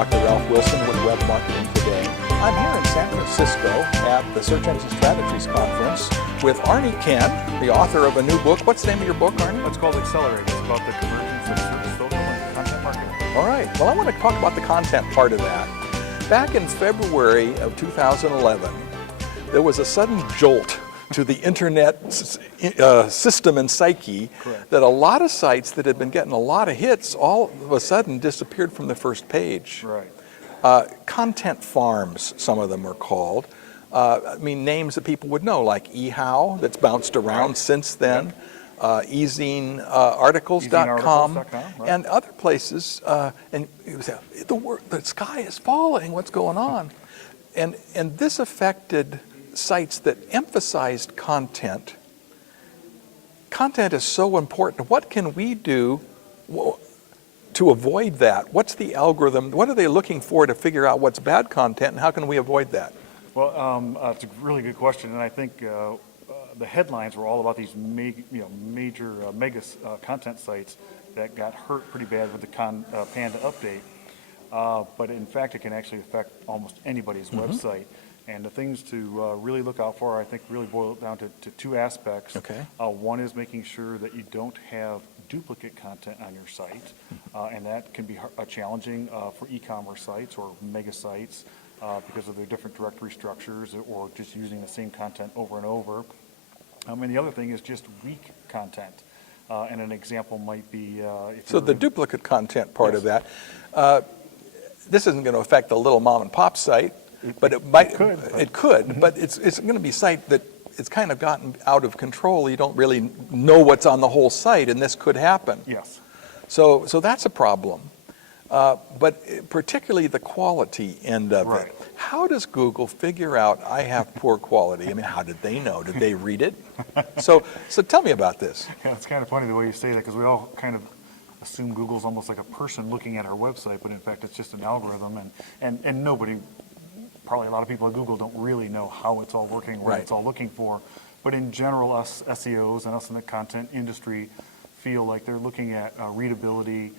Dr. Ralph Wilson with Web Marketing Today. I'm here in San Francisco at the Search Engine Strategies Conference with Arnie Kuenn, the author of a new book. What's the name of your book, Arnie? It's called Accelerate. It's about the convergence of search, social, and content marketing. All right. Well, I want to talk about the content part of that. Back in February of 2011, there was a sudden jolt to the internet system and psyche. Correct. That a lot of sites that had been getting a lot of hits all of a sudden disappeared from the first page. Right. Content farms, some of them are called. Names that people would know, like eHow, that's bounced around since then, ezinearticles.com, Right. and other places. And it was, the sky is falling, what's going on? And this affected sites that emphasized content. Content is so important. What can we do to avoid that? What's the algorithm? What are they looking for to figure out what's bad content, and how can we avoid that? Well, it's a really good question, and I think the headlines were all about these major mega content sites that got hurt pretty bad with the Panda update. But in fact, it can actually affect almost anybody's website. And the things to really look out for, I think, really boil it down to two aspects. Okay. One is making sure that you don't have duplicate content on your site, and that can be challenging for e-commerce sites or mega sites because of their different directory structures or just using the same content over and over. And the other thing is just weak content. And an example might be... So the duplicate content part of that, this isn't going to affect the little mom and pop site, but it might. It could, but it's going to be a site that it's kind of gotten out of control. You don't really know what's on the whole site, and this could happen. Yes. So that's a problem. But particularly the quality end of it. How does Google figure out I have poor quality? I mean, how did they know? Did they read it? So tell me about this. Yeah, it's kind of funny the way you say that, because we all kind of assume Google's almost like a person looking at our website, but in fact it's just an algorithm, and nobody, probably a lot of people at Google don't really know how it's all working, what it's all looking for. But in general, us SEOs and us in the content industry feel like they're looking at readability,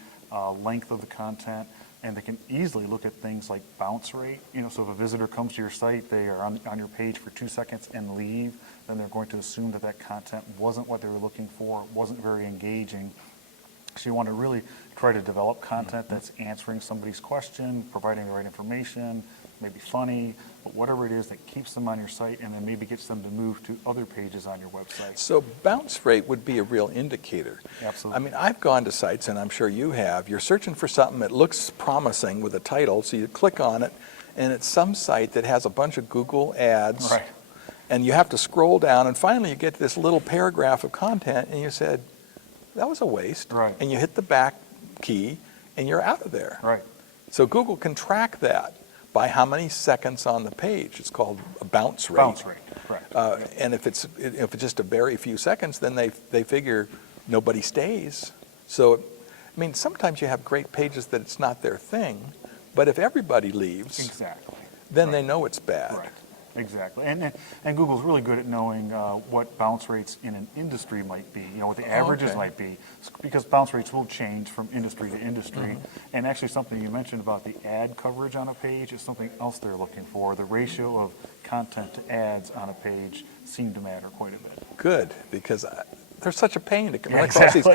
length of the content, and they can easily look at things like bounce rate. So if a visitor comes to your site, they are on your page for 2 seconds and leave, then they're going to assume that content wasn't what they were looking for, wasn't very engaging. So you want to really try to develop content that's answering somebody's question, providing the right information, maybe funny, but whatever it is that keeps them on your site and then maybe gets them to move to other pages on your website. So bounce rate would be a real indicator. Absolutely. I mean, I've gone to sites, and I'm sure you have. You're searching for something that looks promising with a title, so you click on it, and it's some site that has a bunch of Google ads. Right. And you have to scroll down, and finally you get this little paragraph of content, and you said, that was a waste. Right. And you hit the back key, and you're out of there. Right. So Google can track that by how many seconds on the page. It's called a bounce rate. Bounce rate, correct. And if it's just a very few seconds, then they figure nobody stays. So, sometimes you have great pages that it's not their thing, but if everybody leaves, then they know it's bad. Right. Exactly, and Google's really good at knowing what bounce rates in an industry might be, what the averages might be, because bounce rates will change from industry to industry. And actually something you mentioned about the ad coverage on a page is something else they're looking for. The ratio of content to ads on a page seem to matter quite a bit. Good, because they're such a pain to run across these.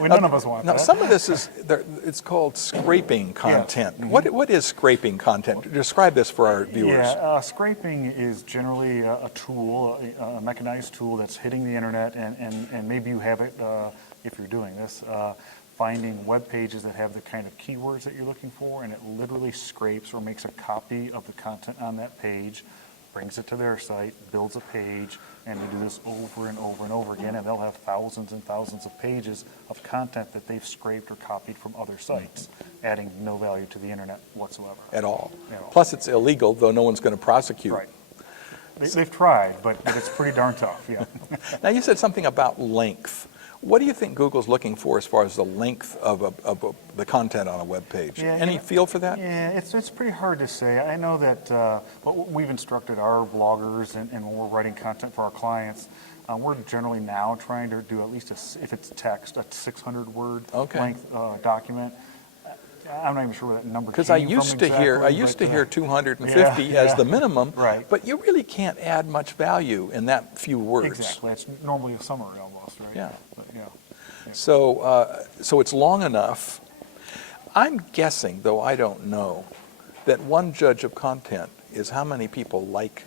None of us want that. Now, some of this it's called scraping content. Yeah. What is scraping content? Describe this for our viewers. Yeah, scraping is generally a tool, a mechanized tool that's hitting the internet, and maybe you have it, if you're doing this, finding web pages that have the kind of keywords that you're looking for, and it literally scrapes or makes a copy of the content on that page, brings it to their site, builds a page, and they do this over and over and over again, and they'll have thousands and thousands of pages of content that they've scraped or copied from other sites, adding no value to the internet whatsoever. At all. Plus it's illegal, though no one's going to prosecute. Right. They've tried, but it's pretty darn tough, yeah. Now you said something about length. What do you think Google's looking for as far as the length of the content on a web page? Any feel for that? Yeah, it's pretty hard to say. I know that what we've instructed our bloggers and when we're writing content for our clients, we're generally now trying to do at least, if it's text, a 600-word length document. I'm not even sure where that number Because came I from used to hear, exactly, 250 yeah, as yeah. the minimum, Right. but you really can't add much value in that few words. Exactly. It's normally a summary almost, right? Yeah. But, yeah. So it's long enough. I'm guessing, though I don't know, that one judge of content is how many people like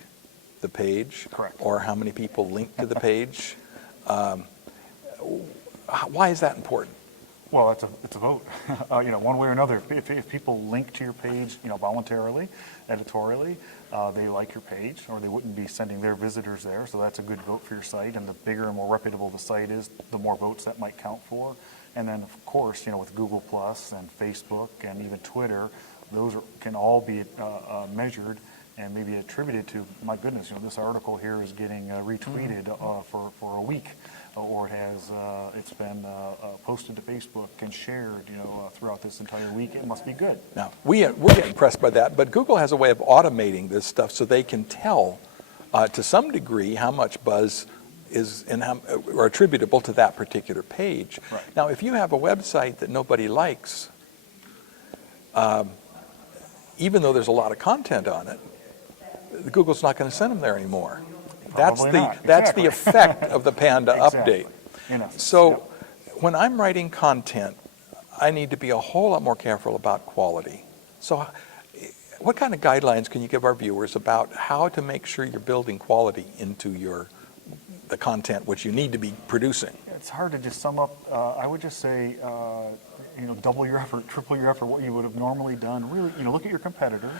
the page, Correct. or how many people link to the page. Why is that important? Well, it's a vote. One way or another. If people link to your page, voluntarily, editorially, they like your page, or they wouldn't be sending their visitors there. So that's a good vote for your site. And the bigger and more reputable the site is, the more votes that might count for. And then, of course, with Google Plus and Facebook and even Twitter, those can all be measured and maybe attributed to, my goodness, this article here is getting retweeted for a week, or it's been posted to Facebook and shared, throughout this entire week. It must be good. Now, we're getting impressed by that, but Google has a way of automating this stuff so they can tell, to some degree, how much buzz is or attributable to that particular page. Right. Now, if you have a website that nobody likes, even though there's a lot of content on it, Google's not going to send them there anymore. That's the effect of the Panda Exactly. update. So when I'm writing content, I need to be a whole lot more careful about quality. So what kind of guidelines can you give our viewers about how to make sure you're building quality into the content which you need to be producing? It's hard to just sum up. I would just say, double your effort, triple your effort, what you would have normally done. Really, look at your competitors,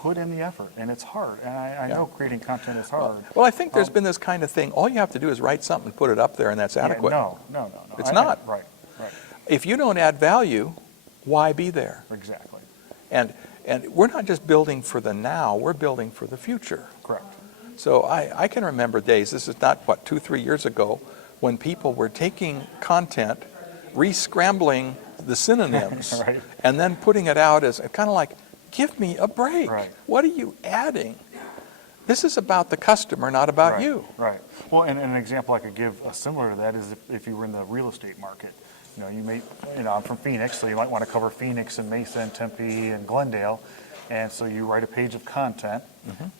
put in the effort, and it's hard. And I know creating content is hard. Well, I think there's been this kind of thing. All you have to do is write something and put it up there, and that's adequate. No. It's not. Right. If you don't add value, why be there? Exactly. And we're not just building for the now, we're building for the future. Correct. So I can remember days, this is not, 2-3 years ago, when people were taking content, re-scrambling the synonyms, Right. and then putting it out as kind of like, give me a break. Right. What are you adding? This is about the customer, not about Right. you. Right. Well, and an example I could give similar to that is if you were in the real estate market. I'm from Phoenix, so you might want to cover Phoenix and Mesa and Tempe and Glendale. And so you write a page of content.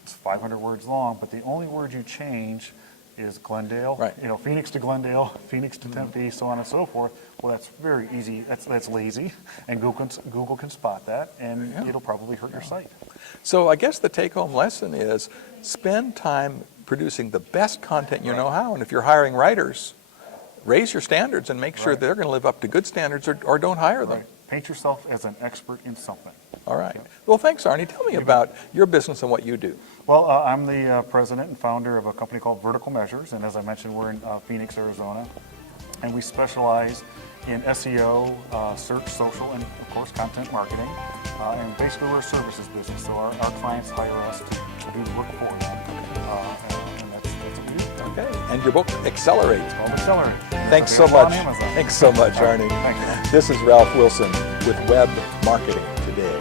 It's 500 words long, but the only word you change is Glendale. Right. Phoenix to Glendale, Phoenix to Tempe, so on and so forth. Well, that's very easy. That's lazy, and Google can spot that, and it'll probably hurt your site. So I guess the take-home lesson is spend time producing the best content you know how. And if you're hiring writers, raise your standards and make sure they're going to live up to good standards, or don't hire them. Right. Paint yourself as an expert in something. All right. Well, thanks, Arnie. Tell me about your business and what you do. Well, I'm the president and founder of a company called Vertical Measures, and as I mentioned, we're in Phoenix, Arizona, and we specialize in SEO, search, social, and of course content marketing. And basically, we're a services business, so our clients hire us to do the work for them, and that's what we do. Okay. And your book, Accelerate. It's called Accelerate. Thanks so Available much. on Amazon. Thanks so much, Arnie. Thank you. This is Ralph Wilson with Web Marketing Today.